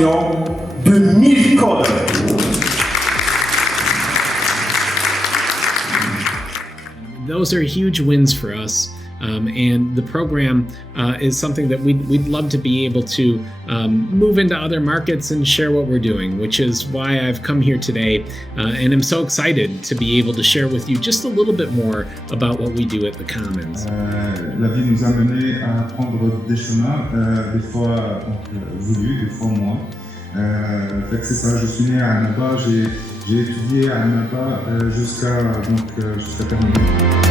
formation de 1000 codeurs. Those are huge wins for us. And the program is something that we'd love to be able to move into other markets and share what we're doing, which is why I've come here today. And I'm so excited to be able to share with you just a little bit more about what we do at the Commons. La vie nous a menés à prendre des chemins, des fois voulus, des fois moins. C'est ça, je suis né à Annaba, j'ai étudié à Annaba jusqu'à terminer.